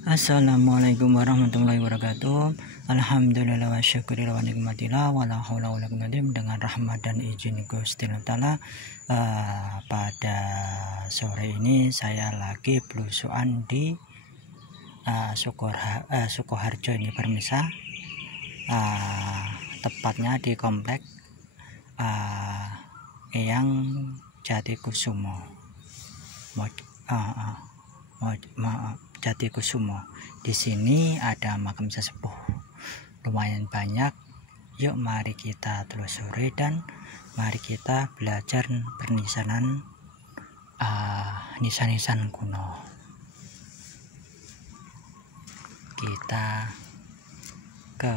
Assalamualaikum warahmatullahi wabarakatuh. Alhamdulillah wa syukurillah wa nikmatillah wa la haula wa la quwwata dengan rahmat dan izin Gusti Allah. Pada sore ini saya lagi belusuan di Sukoharjo ini permisa. Tepatnya di komplek Eyang Jatikusumo. Jatikusumo. Di sini ada makam sesepuh lumayan banyak. Yuk mari kita telusuri dan mari kita belajar pernisanan nisan-nisan kuno. Kita ke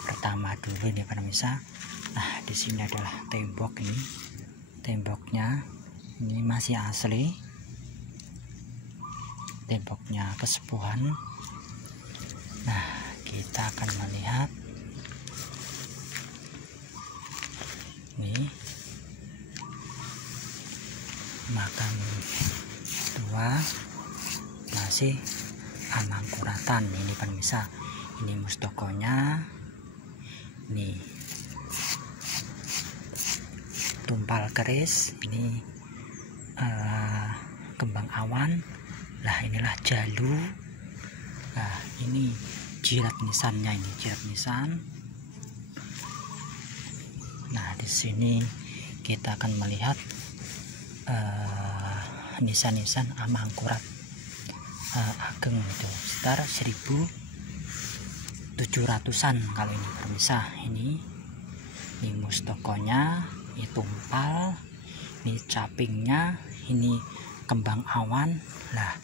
pertama dulu nih pemirsa. Nah, di sini adalah tembok ini. Temboknya ini masih asli. Temboknya kesepuhan. Nah, kita akan melihat ini makam tua masih amangkuratan ini pemirsa. Ini mustokonya, ini tumpal keris, ini kembang awan. Lah inilah jalu. Nah, ini jirat nisannya, ini jirat nisan. Nah, di sini kita akan melihat nisan-nisan amangkurat ageng itu sekitar 1700-an kalau ini pemirsa. Ini mustokonya, ini tumpal, ini capingnya, ini kembang awan. Lah,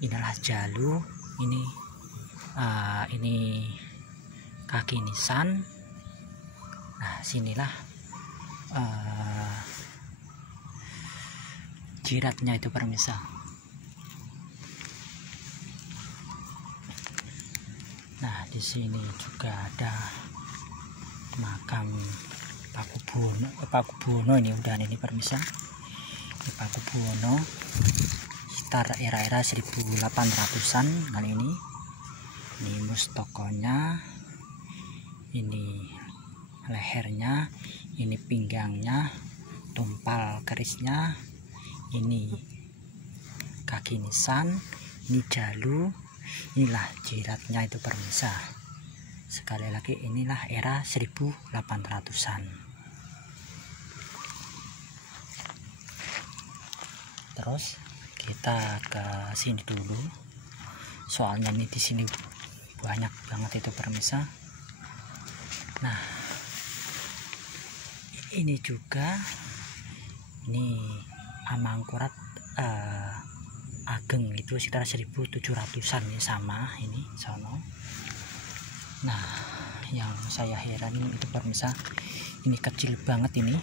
inilah jalu, ini kaki nisan. Nah, sinilah jiratnya itu permisa. Nah, di sini juga ada makam Pakubuwono ini udah ini permisa. Ini Pakubuwono sekitar era-era 1800-an kali ini. Ini mustokonya, ini lehernya, ini pinggangnya, tumpal kerisnya, ini kaki nisan, ini jalu, inilah jiratnya itu permisa. Sekali lagi inilah era 1800-an. Terus kita ke sini dulu. Soalnya ini di sini banyak banget itu permisa. Nah, ini juga ini amangkurat ageng itu sekitar 1700-an ya, sama ini sono. Nah, yang saya heran itu permisa, ini kecil banget ini.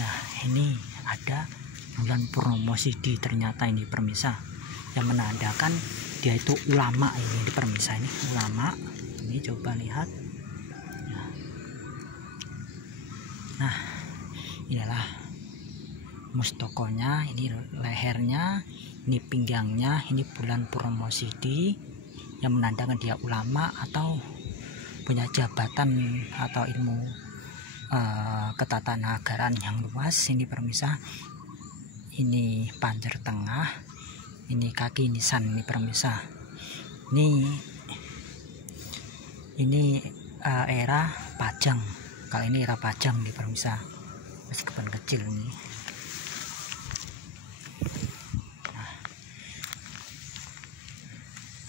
Nah, ini ada bulan purnomo sidi ternyata ini permisa, yang menandakan dia itu ulama ini permisa. Ini ulama. Ini coba lihat. Nah, inilah mustokonya, ini lehernya, ini pinggangnya, ini bulan purnomo sidi yang menandakan dia ulama atau punya jabatan atau ilmu ketatanagaran yang luas ini permisa. Ini panjer tengah, ini kaki nisan ini permisa. Ini era Pajang. Kali ini era Pajang nih permisa, meskipun kecil nih.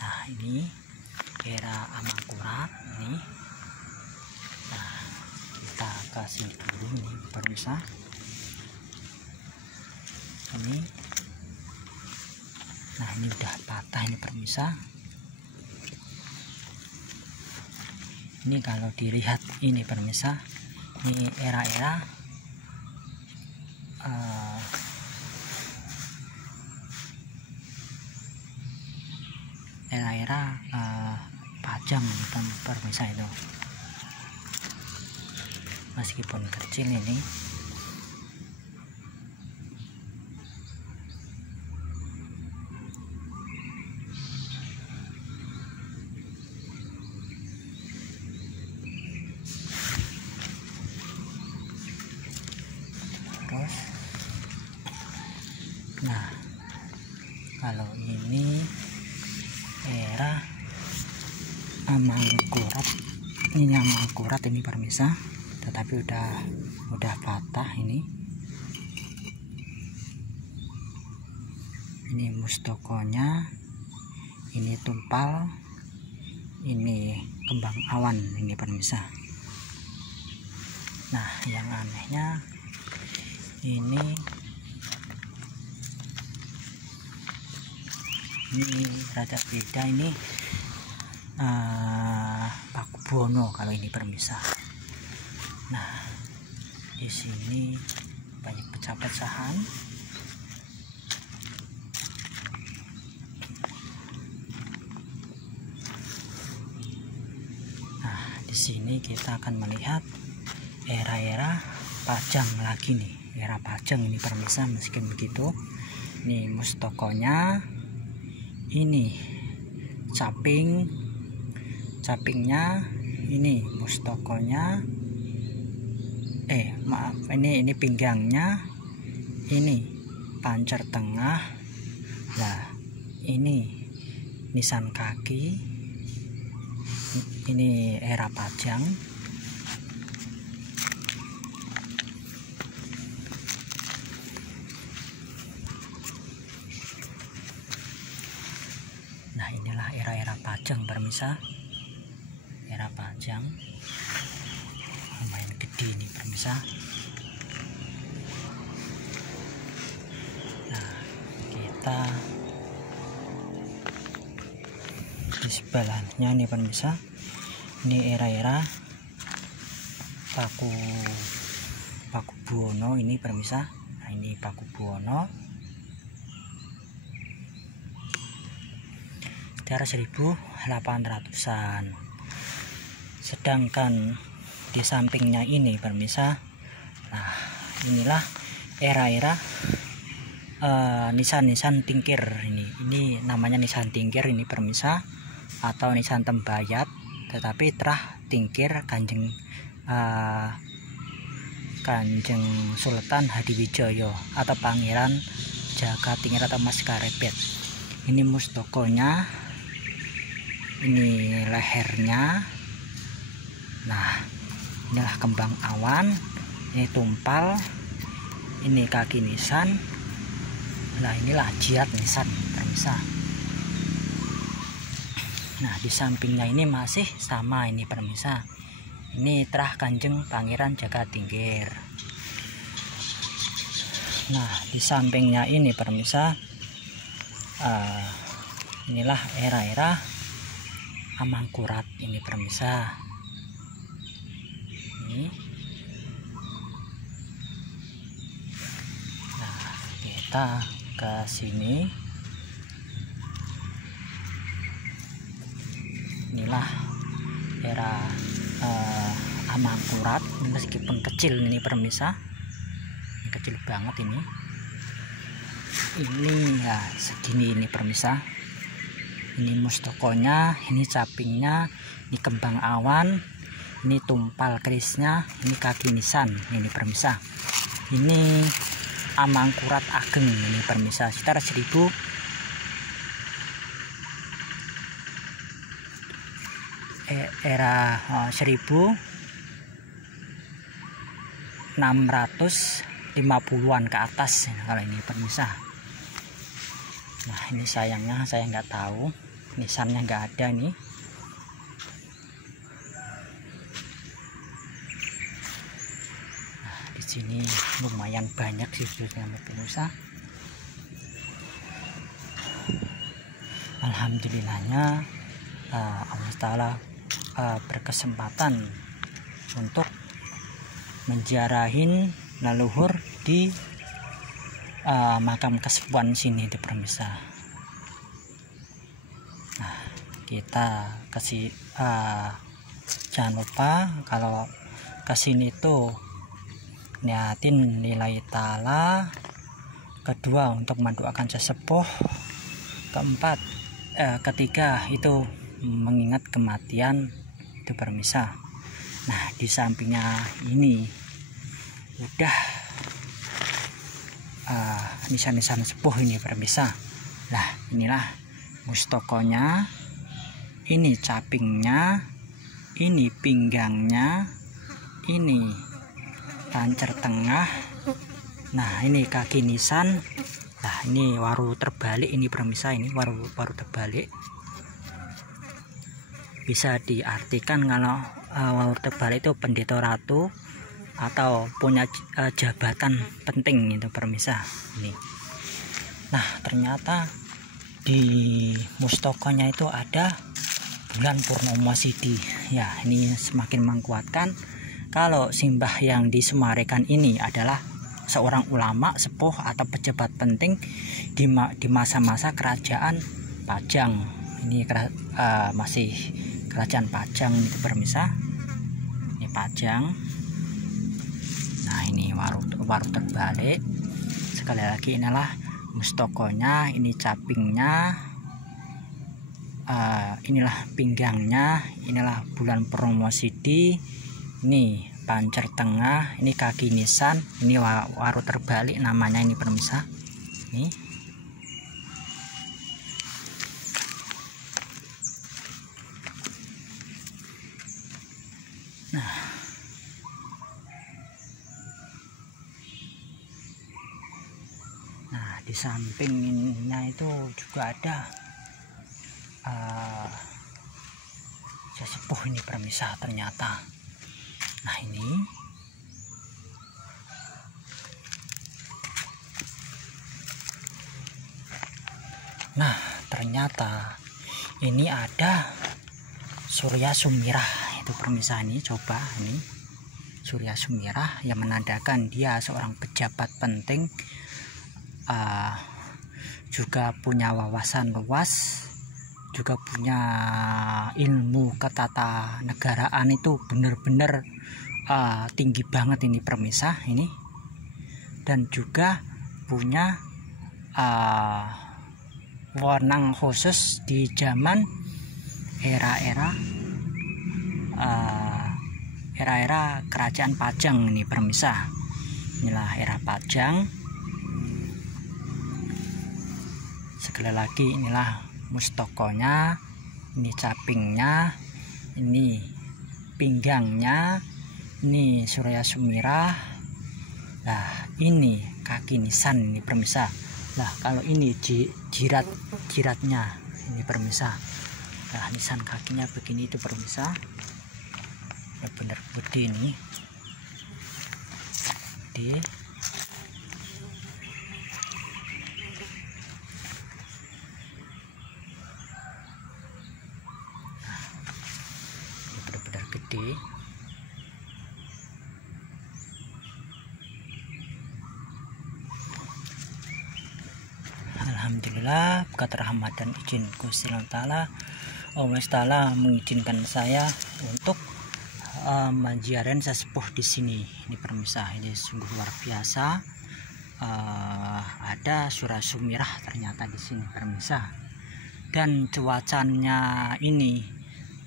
Nah, ini era amangkurat nih. Nah, kita kasih dulu nih permisa. Ini, nah ini udah patah ini permisa. Ini kalau dilihat ini permisa, ini era-era Pajang permisa itu. Meskipun kecil ini. Nah, kalau ini era mangkurat, ini yang mangkurat ini permisa, tetapi udah patah ini. Ini mustokonya, ini tumpal, ini kembang awan ini permisa. Nah, yang anehnya ini rada beda, ini Pakubuwono kalau ini permisa. Nah, di sini banyak pecah-pecahan. Nah, di sini kita akan melihat era Pajang lagi nih, era Pajang ini permisa. Meski begitu, ini mustokonya, ini capingnya, ini mustokonya, maaf, ini pinggangnya, ini pancer tengah. Nah, ini nisan kaki, ini era Pajang. Nah, inilah era Pajang permisa, era Pajang lumayan gede ini permisa. Nah, kita di sebelahnya nih permisa, ini era Pakubuwono ini permisa. Nah, ini Pakubuwono sekitar 1800-an. Sedangkan di sampingnya ini permisa, nah inilah era nisan tingkir ini namanya nisan tingkir ini permisa, atau nisan tembayat, tetapi terah tingkir Kanjeng Sultan Hadiwijoyo atau Pangeran Jagatingrat atau Mas Karepet. Ini mustokonya, ini lehernya. Nah, inilah kembang awan, ini tumpal, ini kaki nisan. Nah, inilah jiat nisan permisa. Nah, di sampingnya ini masih sama ini permisa, ini terah Kanjeng Pangeran Jagatingkir. Nah, di sampingnya ini permisa, inilah era Mangkurat ini permisa. Ini. Nah, kita ke sini. Inilah era Mangkurat, meskipun kecil ini permisa. Ini kecil banget ini. Ini ya segini ini permisa. Ini mustokonya, ini capingnya, ini kembang awan, ini tumpal kerisnya, ini kaki nisan ini permisa. Ini Mangkurat ageng ini permisa, sekitar 1600 1650-an ke atas kalau ini permisa. Nah, ini sayangnya saya nggak tahu, nisannya nggak ada nih. Nah, di sini lumayan banyak sih sebenarnya pemirsa. Alhamdulillahnya Allah Ta'ala berkesempatan untuk menziarahin leluhur di makam kesepuan sini itu permisa. Nah, kita kasih jangan lupa kalau kesini tuh niatin nilai ta'ala, kedua untuk mendoakan sesepuh, keempat ketiga itu mengingat kematian itu permisa. Nah, di sampingnya ini udah nisan-nisan sepuh ini pemirsa. Nah, inilah mustokonya, ini capingnya, ini pinggangnya, ini pancer tengah. Nah, ini kaki nisan. Nah, ini waru terbalik ini pemirsa, ini waru terbalik. Bisa diartikan kalau waru terbalik itu pendeta ratu atau punya jabatan penting itu pemirsa. Ini. Nah, ternyata di mustokonya itu ada bulan purnomo sidi. Ya, ini semakin menguatkan kalau simbah yang disemarikan ini adalah seorang ulama sepuh atau pejabat penting di masa-masa kerajaan Pajang. Ini masih kerajaan Pajang itu pemirsa. Ini Pajang. Nah, ini waru terbalik. Sekali lagi, inilah mustokonya, ini capingnya, inilah pinggangnya, inilah bulan purnomo sidi, ini pancer tengah, ini kaki nisan, ini waru terbalik namanya ini pemirsa. Ini. Nah, di sampingnya itu juga ada sesepuh ini pemirsa ternyata. Nah, ini ternyata ini ada Surya Sumirah itu pemirsa. Ini coba, ini Surya Sumirah yang menandakan dia seorang pejabat penting, juga punya wawasan luas, juga punya ilmu ketatanegaraan itu benar-benar tinggi banget ini pemirsa ini. Dan juga punya wewenang khusus di zaman era-era kerajaan Pajang ini pemirsa. Inilah era Pajang. Sekali lagi, inilah mustokonya, ini capingnya, ini pinggangnya, ini Surya Sumirah. Nah, ini kaki nisan ini pemirsa. Nah, kalau ini jiratnya ini pemirsa. Nah, nisan kakinya begini itu pemirsa. Ya, benar gede ini. Gede. Benar-benar gede. Alhamdulillah, berkat rahmat dan izin Gusti Allah Ta'ala mengizinkan saya untuk menziarahi sesepuh di sini. Ini pemirsa, ini sungguh luar biasa. Ada Surya Sumirah ternyata di sini pemirsa. Dan cuacanya ini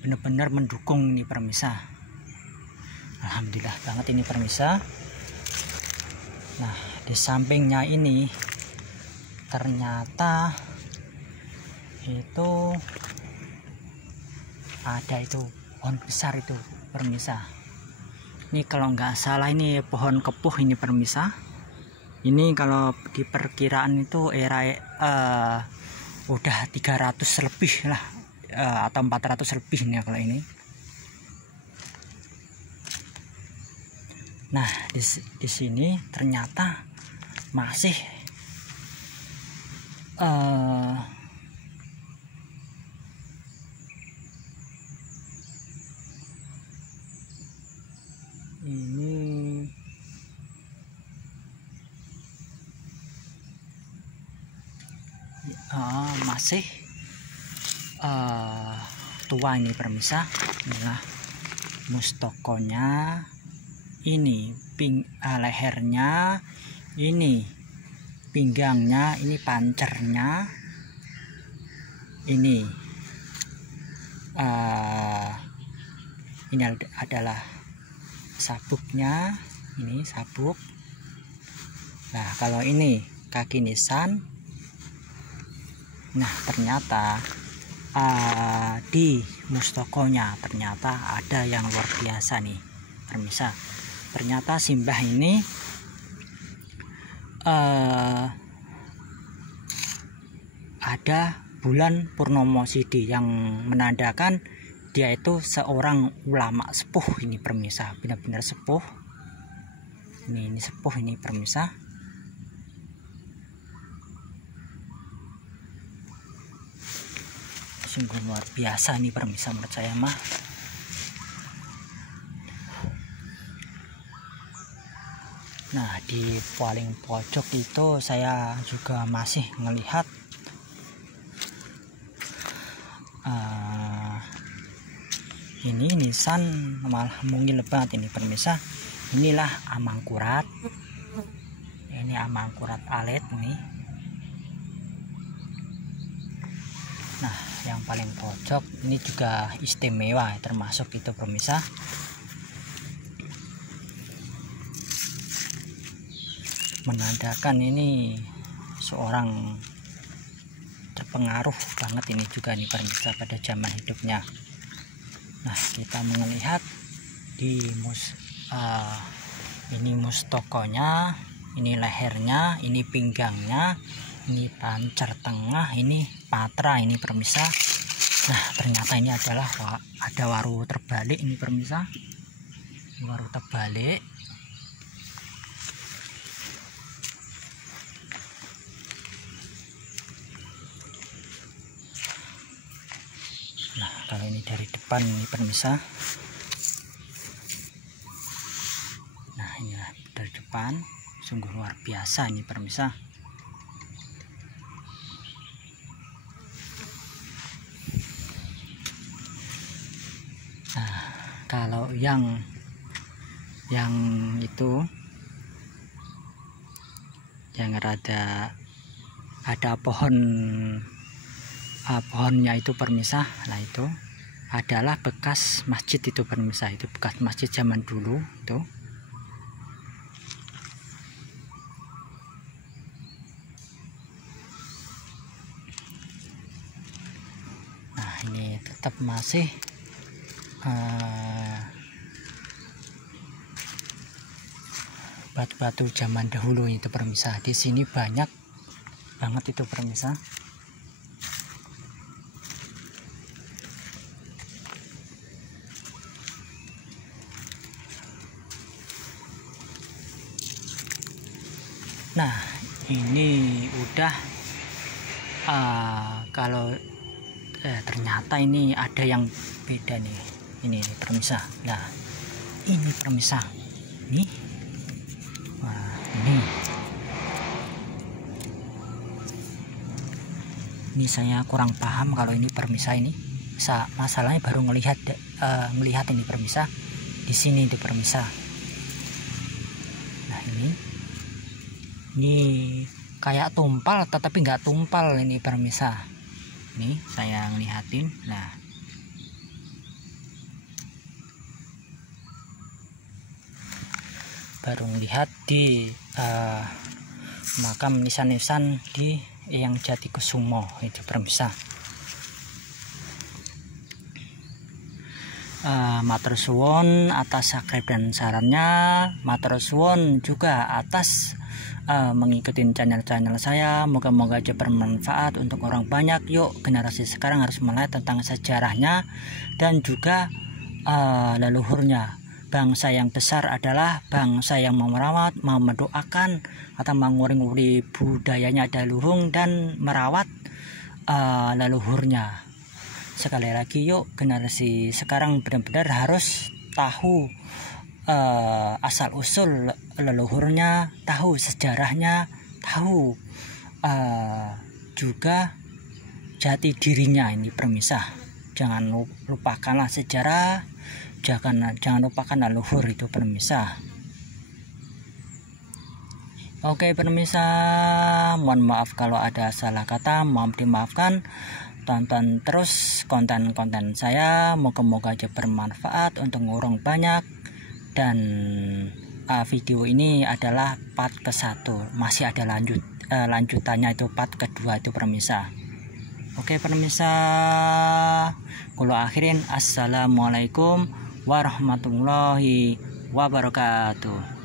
benar-benar mendukung ini pemirsa. Alhamdulillah banget ini pemirsa. Nah, di sampingnya ini ternyata itu ada itu pohon besar itu pemirsa. Ini kalau nggak salah ini pohon kepuh ini pemirsa. Ini kalau di perkiraan itu era udah 300 lebih lah, atau 400 lebih nih kalau ini. Nah, di sini ternyata masih ini masih tua ini pemirsa. Inilah mustokonya, ini lehernya, ini pinggangnya, ini pancernya, ini adalah sabuknya, ini sabuk. Nah, kalau ini kaki nisan. Nah ternyata di mustokonya ternyata ada yang luar biasa nih pemirsa. Ternyata simbah ini ada bulan purnomo sidi yang menandakan dia itu seorang ulama sepuh ini pemirsa, benar-benar sepuh. Ini sepuh ini pemirsa. Sungguh luar biasa nih pemirsa menurut saya mah. Nah di paling pojok itu saya juga masih melihat ini nisan, malah mungkin lebat ini pemirsa. Inilah amangkurat, ini amangkurat alit nih. Nah yang paling pojok ini juga istimewa termasuk itu pemirsa. Menandakan ini seorang terpengaruh banget ini juga nih pemirsa pada zaman hidupnya. Nah kita melihat di ini mustokonya, ini lehernya, ini pinggangnya, ini pancar tengah, ini patra ini pemirsa. Nah ternyata ini adalah ada waru terbalik ini pemirsa, waru terbalik. Nah kalau ini dari depan ini pemirsa. Nah inilah dari depan, sungguh luar biasa ini pemirsa. Nah kalau yang itu yang ada pohonnya itu pemirsa. Nah itu adalah bekas masjid itu pemirsa, itu bekas masjid zaman dulu itu. Nah ini tetap masih batu-batu zaman dahulu itu pemirsa. Di sini banyak banget itu pemirsa. Nah ini udah kalau ternyata ini ada yang beda nih, ini pemirsa. Nah ini pemirsa, nih, wah ini saya kurang paham kalau ini pemirsa. Ini masalahnya baru melihat ini pemirsa di sini itu pemirsa. Nah ini kayak tumpal tetapi nggak tumpal ini pemirsa. Ini saya ngelihatin. Nah baru melihat di makam nisan-nisan di Eyang Jatikusumo itu pemirsa. Matur suwun atas subscribe dan sarannya. Matur suwun juga atas mengikuti channel saya. Moga-moga aja bermanfaat untuk orang banyak. Yuk generasi sekarang harus melihat tentang sejarahnya dan juga leluhurnya. Bangsa yang besar adalah bangsa yang merawat, mau mendoakan atau menguring-uring budayanya leluhur dan merawat leluhurnya. Sekali lagi yuk generasi sekarang benar-benar harus tahu asal usul leluhurnya, tahu sejarahnya, tahu juga jati dirinya ini pemirsa. Jangan lupakanlah sejarah, jangan lupakan leluhur itu pemirsa. Oke pemirsa, mohon maaf kalau ada salah kata, mohon dimaafkan. Tonton terus konten-konten saya, moga-moga aja bermanfaat untuk orang banyak. Dan video ini adalah part ke-1, masih ada lanjut. lanjutannya itu part kedua itu permisa. Oke permisa, kulo akhirin assalamualaikum warahmatullahi wabarakatuh.